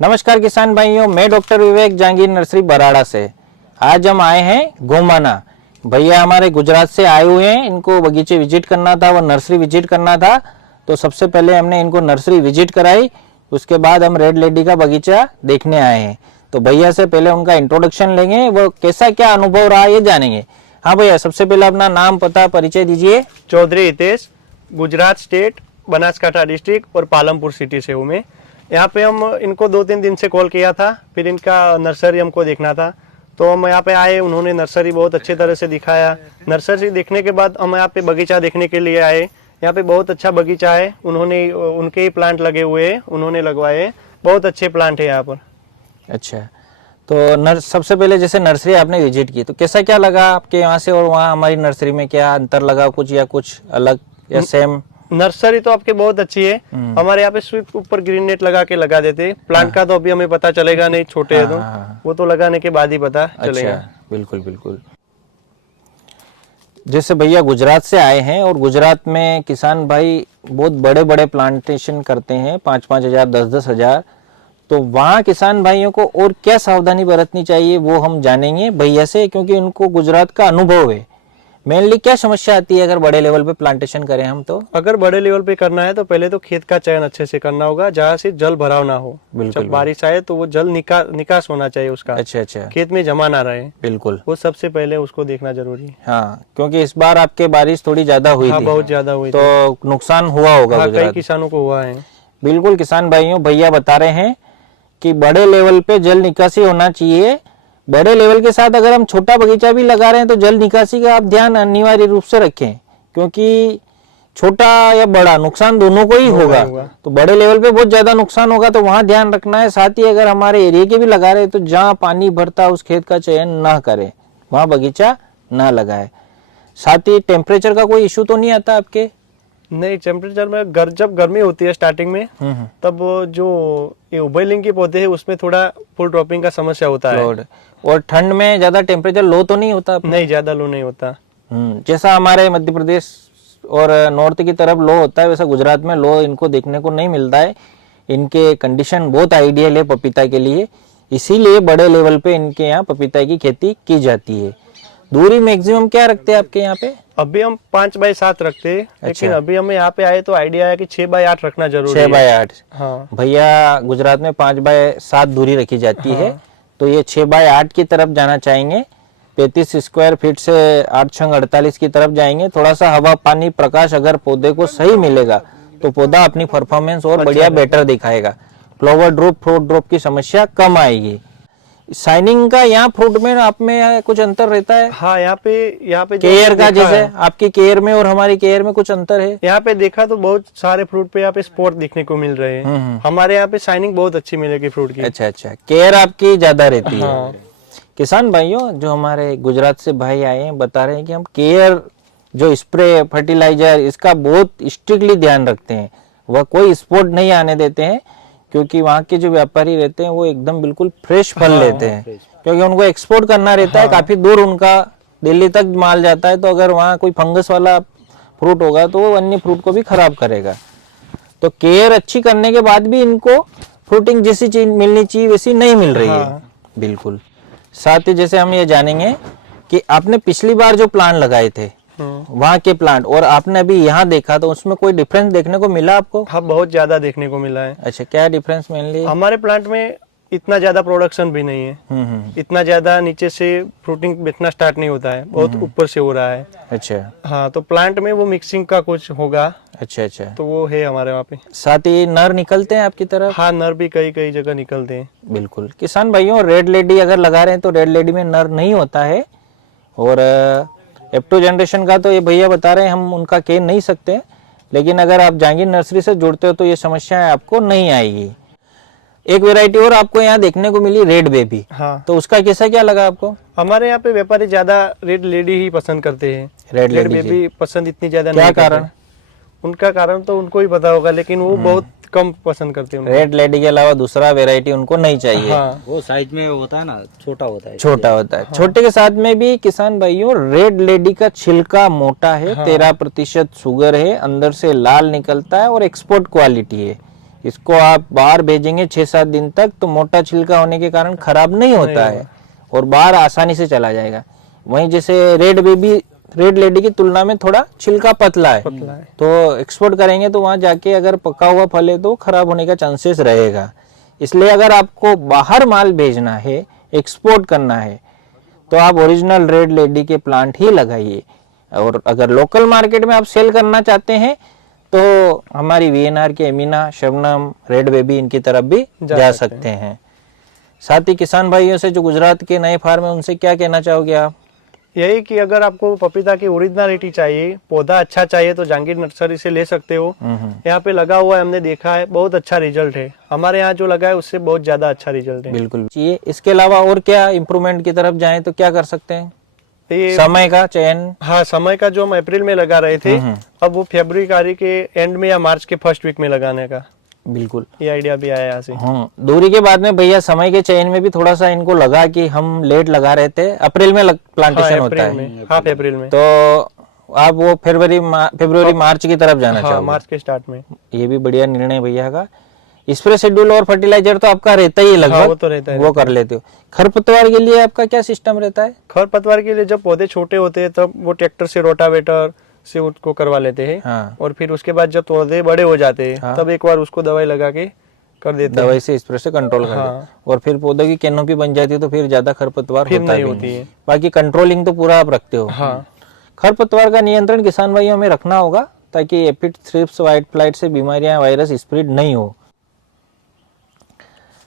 नमस्कार किसान भाइयों, मैं डॉक्टर विवेक जहांगीर नर्सरी बराड़ा से। आज हम आए हैं गोमाना। भैया हमारे गुजरात से आए हुए हैं, इनको बगीचे विजिट करना था, वो नर्सरी विजिट करना था। तो सबसे पहले हमने इनको नर्सरी विजिट कराई, उसके बाद हम रेड लेडी का बगीचा देखने आए हैं। तो भैया से पहले उनका इंट्रोडक्शन लेंगे, वो कैसा क्या अनुभव रहा ये जानेंगे। हाँ भैया, सबसे पहले अपना नाम पता परिचय दीजिए। चौधरी हितेश, गुजरात स्टेट, बनासकांठा डिस्ट्रिक्ट और पालमपुर सिटी से हूँ मैं। यहाँ पे हम इनको 2-3 दिन से कॉल किया था, फिर इनका नर्सरी हमको देखना था, तो हम यहाँ पे आए। उन्होंने नर्सरी बहुत अच्छे तरह से दिखाया। नर्सरी देखने के बाद हम यहाँ पे बगीचा देखने के लिए आए। यहाँ पे बहुत अच्छा बगीचा है, उन्होंने उनके ही प्लांट लगे हुए हैं, उन्होंने लगवाए हैं। बहुत अच्छे प्लांट है यहाँ पर। अच्छा, तो सबसे पहले जैसे नर्सरी आपने विजिट की, तो कैसा क्या लगा आपके यहाँ से और वहाँ हमारी नर्सरी में? क्या अंतर लगा कुछ, या कुछ अलग या सेम? नर्सरी तो आपके बहुत अच्छी है। हमारे यहाँ पे सिर्फ ऊपर ग्रीन नेट लगा के लगा देते। प्लांट का तो अभी हमें पता चलेगा नहीं, छोटे हैं तो वो तो लगाने के बाद ही पता चलेगा। बिल्कुल बिल्कुल। जैसे भैया गुजरात से आए हैं और गुजरात में किसान भाई बहुत बड़े बड़े प्लांटेशन करते हैं, 5-5 हजार 10-10 हजार। तो वहाँ किसान भाइयों को और क्या सावधानी बरतनी चाहिए वो हम जानेंगे भैया से, क्योंकि उनको गुजरात का अनुभव है। मेनली क्या समस्या आती है अगर बड़े लेवल पे प्लांटेशन करें हम? तो अगर बड़े लेवल पे करना है तो पहले तो खेत का चयन अच्छे से करना होगा, जहाँ से जल भराव ना हो। जब बारिश आए तो वो जल निकास होना चाहिए उसका। अच्छा, खेत में जमा ना रहे। बिल्कुल, वो सबसे पहले उसको देखना जरूरी है। हाँ, क्योंकि इस बार आपके बारिश थोड़ी ज्यादा हुई थी। बहुत ज्यादा हुई तो नुकसान हुआ होगा। कई किसानों को हुआ है। बिल्कुल किसान भाइयों, भैया बता रहे हैं कि बड़े लेवल पे जल निकासी होना चाहिए। बड़े लेवल के साथ अगर हम छोटा बगीचा भी लगा रहे हैं तो जल निकासी का आप ध्यान अनिवार्य रूप से रखें, क्योंकि छोटा या बड़ा नुकसान दोनों को ही होगा। तो बड़े लेवल पे बहुत ज्यादा नुकसान होगा, तो वहां ध्यान रखना है। साथ ही अगर हमारे एरिया के भी लगा रहे हैं तो जहाँ पानी भरता है उस खेत का चयन ना करें, वहां बगीचा ना लगाए। साथ ही टेम्परेचर का कोई इश्यू तो नहीं आता आपके? नहीं, टेम्परेचर में जब गर्मी होती है स्टार्टिंग में, तब जो ये उबलिंग के पौधे हैं उसमें थोड़ा फुल ड्रॉपिंग का समस्या होता है। और ठंड में ज्यादा टेम्परेचर लो तो नहीं होता? नहीं, ज्यादा लो नहीं होता। जैसा हमारे मध्य प्रदेश और नॉर्थ की तरफ लो होता है, वैसा गुजरात में लो इनको देखने को नहीं मिलता है। इनके कंडीशन बहुत आइडियल है पपीता के लिए, इसीलिए बड़े लेवल पे इनके यहाँ पपीता की खेती की जाती है। दूरी मैक्सिमम क्या रखते हैं आपके यहाँ पे? अभी हम 5x7 रखते हैं। लेकिन अभी हमें यहाँ पे आए तो आइडिया है कि 6x8 रखना जरूरी है। 6x8। हाँ भैया, गुजरात में 5x7 दूरी रखी जाती है, तो ये 6x8 की तरफ जाना चाहेंगे। 35 स्क्वायर फीट से 8×48 की तरफ जाएंगे। थोड़ा सा हवा पानी प्रकाश अगर पौधे को सही मिलेगा तो पौधा अपनी परफॉर्मेंस और बढ़िया बेटर दिखाएगा। फ्लावर ड्रॉप फ्रूट ड्रॉप की समस्या कम आएगी। शाइनिंग का यहाँ फ्रूट में आप में कुछ अंतर रहता है? हाँ, यहाँ पे केयर का, जैसे आपकी केयर में और हमारी केयर में कुछ अंतर है? यहाँ पे देखा तो बहुत सारे फ्रूट पे यहाँ पे स्पॉट दिखने को मिल रहे हैं। हमारे यहाँ पे शाइनिंग बहुत अच्छी मिलेगी फ्रूट की। अच्छा, केयर आपकी ज्यादा रहती है। किसान भाइयों, जो हमारे गुजरात से भाई आए हैं बता रहे हैं कि हम केयर, जो स्प्रे फर्टिलाइजर, इसका बहुत स्ट्रिक्टली ध्यान रखते हैं। वह कोई स्पॉट नहीं आने देते हैं, क्योंकि वहाँ के जो व्यापारी रहते हैं वो एकदम बिल्कुल फ्रेश फल लेते हैं, क्योंकि उनको एक्सपोर्ट करना रहता है। काफी दूर उनका दिल्ली तक माल जाता है, तो अगर वहाँ कोई फंगस वाला फ्रूट होगा तो वो अन्य फ्रूट को भी खराब करेगा। तो केयर अच्छी करने के बाद भी इनको फ्रूटिंग जैसी चीज मिलनी चाहिए वैसी नहीं मिल रही है। बिल्कुल। साथ ही जैसे हम ये जानेंगे कि आपने पिछली बार जो प्लांट लगाए थे वहाँ के प्लांट और आपने अभी यहाँ देखा, तो उसमें कोई डिफरेंस देखने को मिला आपको? हाँ, बहुत ज्यादा देखने को मिला है। अच्छा, क्या डिफरेंस मेनली? हमारे प्लांट में इतना ज्यादा प्रोडक्शन भी नहीं है। इतना ज्यादा नीचे से फ्रूटिंग बेचना स्टार्ट नहीं होता है, बहुत ऊपर से हो रहा है। अच्छा। हाँ, तो प्लांट में वो मिक्सिंग का कुछ होगा। अच्छा, तो वो है हमारे वहाँ पे। साथ ही नर निकलते हैं आपकी तरफ? हाँ, नर भी कई जगह निकलते हैं। बिल्कुल। किसान भाइयों, रेड लेडी अगर लगा रहे हैं तो रेड लेडी में नर नहीं होता है, और F2 जनरेशन का तो ये भैया बता रहे हैं हम उनका कह नहीं सकते, लेकिन अगर आप जहांगीर नर्सरी से जुड़ते हो तो ये समस्याएं आपको नहीं आएगी। एक वैरायटी और आपको यहाँ देखने को मिली, रेड बेबी। हाँ, तो उसका कैसा क्या लगा आपको? हमारे यहाँ पे व्यापारी ज्यादा रेड लेडी ही पसंद करते हैं। रेड बेबी पसंद इतनी ज्यादा नहीं करते। क्या कारण? उनका कारण तो उनको ही पता होगा, लेकिन वो बहुत कम पसंद करते हैं। रेड लेडी के अलावा दूसरा वैरायटी उनको नहीं चाहिए। हाँ, वो साइज में होता है ना, छोटा होता है। हाँ। छोटे के साथ में भी किसान भाइयों, रेड लेडी का छिलका मोटा है। 13% शुगर है, अंदर से लाल निकलता है और एक्सपोर्ट क्वालिटी है। इसको आप बाहर भेजेंगे 6-7 दिन तक तो मोटा छिलका होने के कारण खराब नहीं होता है और बाहर आसानी से चला जाएगा। वहीं जैसे रेड लेडी की तुलना में थोड़ा छिलका पतला है तो एक्सपोर्ट करेंगे तो वहां जाके अगर पका हुआ फल है तो खराब होने का चांसेस रहेगा। इसलिए अगर आपको बाहर माल भेजना है, एक्सपोर्ट करना है, तो आप ओरिजिनल रेड लेडी के प्लांट ही लगाइए। और अगर लोकल मार्केट में आप सेल करना चाहते हैं तो हमारी वीएनआर के एमिना, शबनम, रेड बेबी इनकी तरफ भी जा सकते हैं। साथ ही किसान भाइयों से जो गुजरात के नए फार्म है उनसे क्या कहना चाहोगे आप? यही कि अगर आपको पपीता की ओरिजिनलिटी चाहिए, पौधा अच्छा चाहिए तो जहांगीर नर्सरी से ले सकते हो। यहाँ पे लगा हुआ है, हमने देखा है, बहुत अच्छा रिजल्ट है। हमारे यहाँ जो लगा है उससे बहुत ज्यादा अच्छा रिजल्ट है। बिल्कुल चाहिए। इसके अलावा और क्या इम्प्रूवमेंट की तरफ जाएं तो क्या कर सकते हैं? ये समय का चयन। हाँ, समय का जो हम अप्रैल में लगा रहे थे अब वो फरवरी के एंड में या मार्च के फर्स्ट वीक में लगाने का बिल्कुल ये आइडिया भी आया यहाँ से। हाँ, दूरी के बाद में भैया समय के चयन में भी थोड़ा सा इनको लगा कि हम लेट लगा रहे थे। अप्रैल में प्लांटेशन होता है। हाँ, अप्रैल में तो आप वो फरवरी मार्च की तरफ जाना चाहोगे? मार्च के स्टार्ट में। ये भी बढ़िया निर्णय भैया का। स्प्रे शेड्यूल और फर्टिलाइजर तो आपका रहता ही है लगभग। वो तो रहता है, वो कर लेते हो। खरपतवार के लिए आपका क्या सिस्टम रहता है? खरपतवार के लिए जब पौधे छोटे होते हैं तब वो ट्रैक्टर से रोटावेटर से उसको करवा लेते हैं। हाँ। और फिर उसके बाद जब पौधे बड़े हो जाते हैं हाँ। तब एक बार उसको दवाई लगा के कर देते हैं। दवाई से स्प्रे से कंट्रोल कर हाँ। देते। और फिर पौधे की कैनोपी बन जाती है तो फिर ज्यादा खरपतवार फिर होता नहीं भी होती है। बाकी कंट्रोलिंग तो पूरा आप रखते हो। हाँ। खरपतवार का नियंत्रण किसान भाइयों में रखना होगा ताकि एपिड, थ्रिप्स, व्हाइट फ्लाइट से बीमारियां, वायरस स्प्रेड नहीं हो।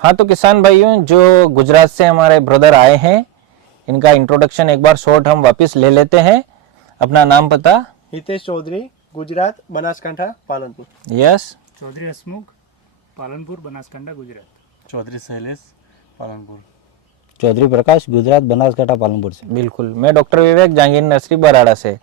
हाँ, तो किसान भाइयों जो गुजरात से हमारे ब्रदर आए हैं इनका इंट्रोडक्शन एक बार शॉर्ट हम वापस ले लेते हैं। अपना नाम पता? हितेश चौधरी, गुजरात, बनासकांठा, पालनपुर। यस। चौधरी हसमुख, पालनपुर, बनासकांठा, गुजरात। चौधरी शैलेश, पालनपुर। चौधरी प्रकाश, गुजरात, बनासकांठा, पालनपुर से। बिल्कुल, मैं डॉक्टर विवेक, जहांगीर नर्सरी, बराड़ा से।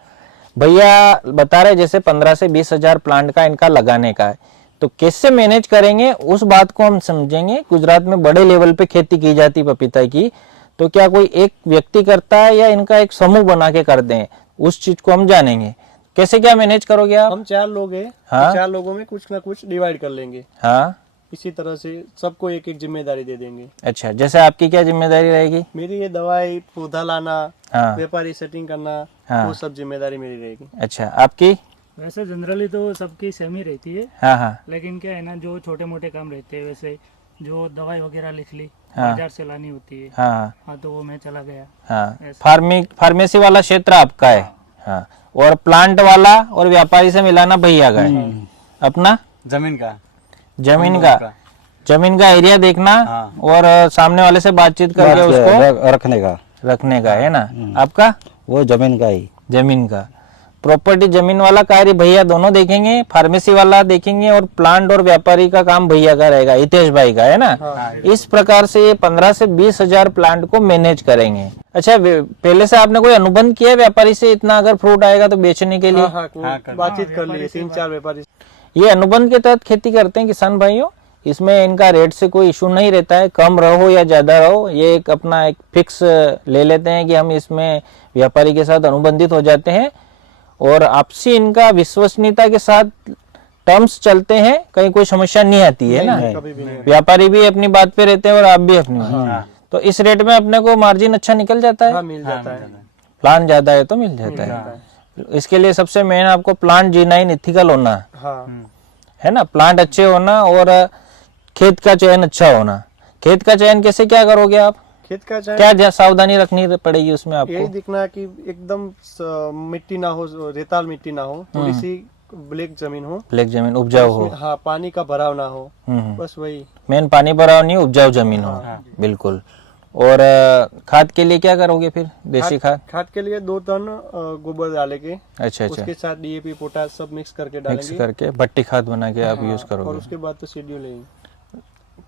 भैया बता रहे जैसे 15 से 20 हजार प्लांट का इनका लगाने का है तो कैसे मैनेज करेंगे उस बात को हम समझेंगे। गुजरात में बड़े लेवल पे खेती की जाती पपीता की, तो क्या कोई एक व्यक्ति करता है या इनका एक समूह बना के कर दें, उस चीज को हम जानेंगे। कैसे क्या मैनेज करोगे आप? हम 4 लोग हैं। हाँ। 4 लोगों में कुछ ना कुछ डिवाइड कर लेंगे। हाँ, इसी तरह से सबको एक एक जिम्मेदारी दे देंगे। अच्छा, जैसे आपकी क्या जिम्मेदारी रहेगी? मेरी ये दवाई, पौधा लाना, हाँ। व्यापारी सेटिंग करना, हाँ। वो सब जिम्मेदारी मेरी रहेगी। अच्छा, आपकी? वैसे जनरली तो सबकी सेम ही रहती है, हाँ हाँ लेकिन क्या है ना, जो छोटे मोटे काम रहते हैं, वैसे जो दवाई वगैरह लिख ली, हाँ। बाजार से लानी होती है, हाँ हाँ, तो वो मैं चला गया। हाँ, ऐसा। फार्मेसी वाला क्षेत्र आपका है। हाँ, और प्लांट वाला और व्यापारी से मिलाना भैया का है। अपना जमीन का जमीन का एरिया देखना और सामने वाले से बातचीत करके उसको रखने का है ना। आपका वो जमीन का ही। जमीन का प्रॉपर्टी, जमीन वाला कार्य भैया दोनों देखेंगे, फार्मेसी वाला देखेंगे और प्लांट और व्यापारी का काम भैया का रहेगा, हितेश भाई का, है ना। इस प्रकार से ये 15 से 20 हजार प्लांट को मैनेज करेंगे। अच्छा, पहले से आपने कोई अनुबंध किया है व्यापारी से, इतना अगर फ्रूट आएगा तो बेचने के लिए? बातचीत कर ली 3-4 व्यापारी। ये अनुबंध के तहत खेती करते हैं किसान भाइयों। इसमें इनका रेट से कोई इशू नहीं रहता है, कम रहो या ज्यादा रहो, ये एक अपना एक फिक्स ले लेते हैं कि हम इसमें व्यापारी के साथ अनुबंधित हो जाते हैं और आपसी इनका विश्वसनीयता के साथ टर्म्स चलते हैं, कहीं कोई समस्या नहीं आती है ना। व्यापारी भी अपनी बात पे रहते हैं और आप भी अपनी बात। तो इस रेट में अपने को मार्जिन अच्छा निकल जाता है। मिल जाता है। प्लान ज्यादा है तो मिल जाता है। इसके लिए सबसे मेन आपको प्लांट G9 इथिकल होना है ना, प्लांट अच्छे होना और खेत का चयन अच्छा होना। खेत का चयन कैसे क्या करोगे आप? खेत का चयन क्या सावधानी रखनी पड़ेगी उसमें आपको? यही दिखना कि एकदम मिट्टी ना हो, रेताल मिट्टी ना हो, थोड़ी सी ब्लैक जमीन हो, ब्लैक जमीन उपजाऊ हो। हाँ, पानी का भराव ना हो, बस वही मेन पानी भराव नहीं, उपजाऊ जमीन हो। बिल्कुल। और खाद के लिए क्या करोगे फिर? देसी खाद के लिए 2 टन गोबर डालेंगे। अच्छा, उसके साथ DAP, पोटाश सब मिक्स करके डालेंगे। मिक्स करके भट्टी खाद बना के आप यूज और करोगे। उसके बाद तो शेड्यूल है।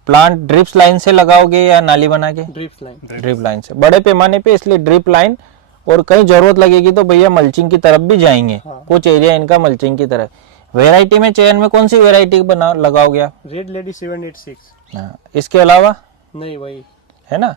प्लांट ड्रिप्स लाइन से लगाओगे या नाली बना के? ड्रिप लाइन से, बड़े पैमाने पे, इसलिए ड्रिप लाइन। और कहीं जरूरत लगेगी तो भैया मल्चिंग की तरफ भी जाएंगे। कुछ एरिया इनका मल्चिंग की तरफ। वैरायटी में चयन में कौन सी वैरायटी बना लगाओगे आप? Red lady 786। हाँ, इसके अलावा नहीं, वही है ना।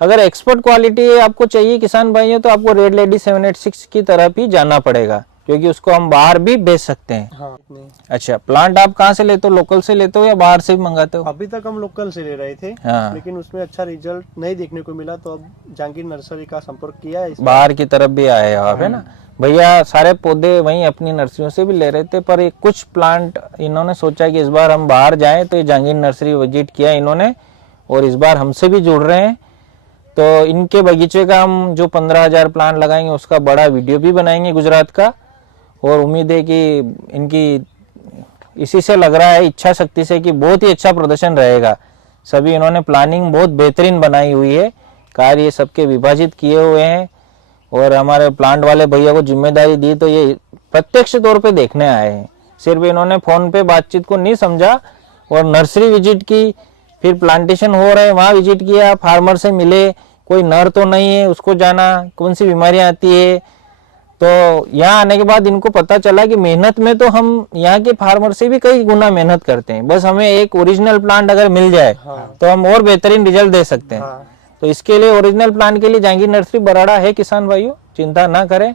अगर एक्सपोर्ट क्वालिटी आपको चाहिए किसान भाइयों तो आपको रेड लेडी 786 की तरफ ही जाना पड़ेगा, क्योंकि उसको हम बाहर भी बेच सकते हैं। हाँ इतने। अच्छा, प्लांट आप कहाँ से लेते हो? लोकल से लेते हो या बाहर से भी मंगाते हो? अभी तक हम लोकल से ले रहे थे, हाँ। लेकिन उसमें अच्छा रिजल्ट नहीं देखने को मिला, तो अब जहांगीर नर्सरी का संपर्क किया है। बाहर की तरफ भी आए हो आप, है ना भैया? सारे पौधे वहीं अपनी नर्सरियों से भी ले रहे थे, पर कुछ प्लांट इन्होंने सोचा कि इस बार हम बाहर जाएं, तो ये जहांगीर नर्सरी विजिट किया इन्होंने और इस बार हमसे भी जुड़ रहे हैं। तो इनके बगीचे का हम जो 15,000 प्लांट लगाएंगे उसका बड़ा वीडियो भी बनाएंगे गुजरात का, और उम्मीद है कि इनकी इसी से लग रहा है, इच्छा शक्ति से, कि बहुत ही अच्छा प्रदर्शन रहेगा। सभी इन्होंने प्लानिंग बहुत बेहतरीन बनाई हुई है, कार्य सबके विभाजित किए हुए हैं, और हमारे प्लांट वाले भैया को जिम्मेदारी दी तो ये प्रत्यक्ष तौर पे देखने आए हैं। सिर्फ इन्होंने फोन पे बातचीत को नहीं समझा और नर्सरी विजिट की, फिर प्लांटेशन हो रहे हैं वहाँ विजिट किया, फार्मर से मिले, कोई नर तो नहीं है, उसको जाना, कौन सी बीमारियां आती है। तो यहाँ आने के बाद इनको पता चला कि मेहनत में तो हम यहाँ के फार्मर से भी कई गुना मेहनत करते हैं, बस हमें एक ओरिजिनल प्लांट अगर मिल जाए तो हम और बेहतरीन रिजल्ट दे सकते हैं। तो इसके लिए ओरिजिनल प्लांट के लिए जहांगीर नर्सरी बराड़ा है किसान भाइयों, चिंता ना करें।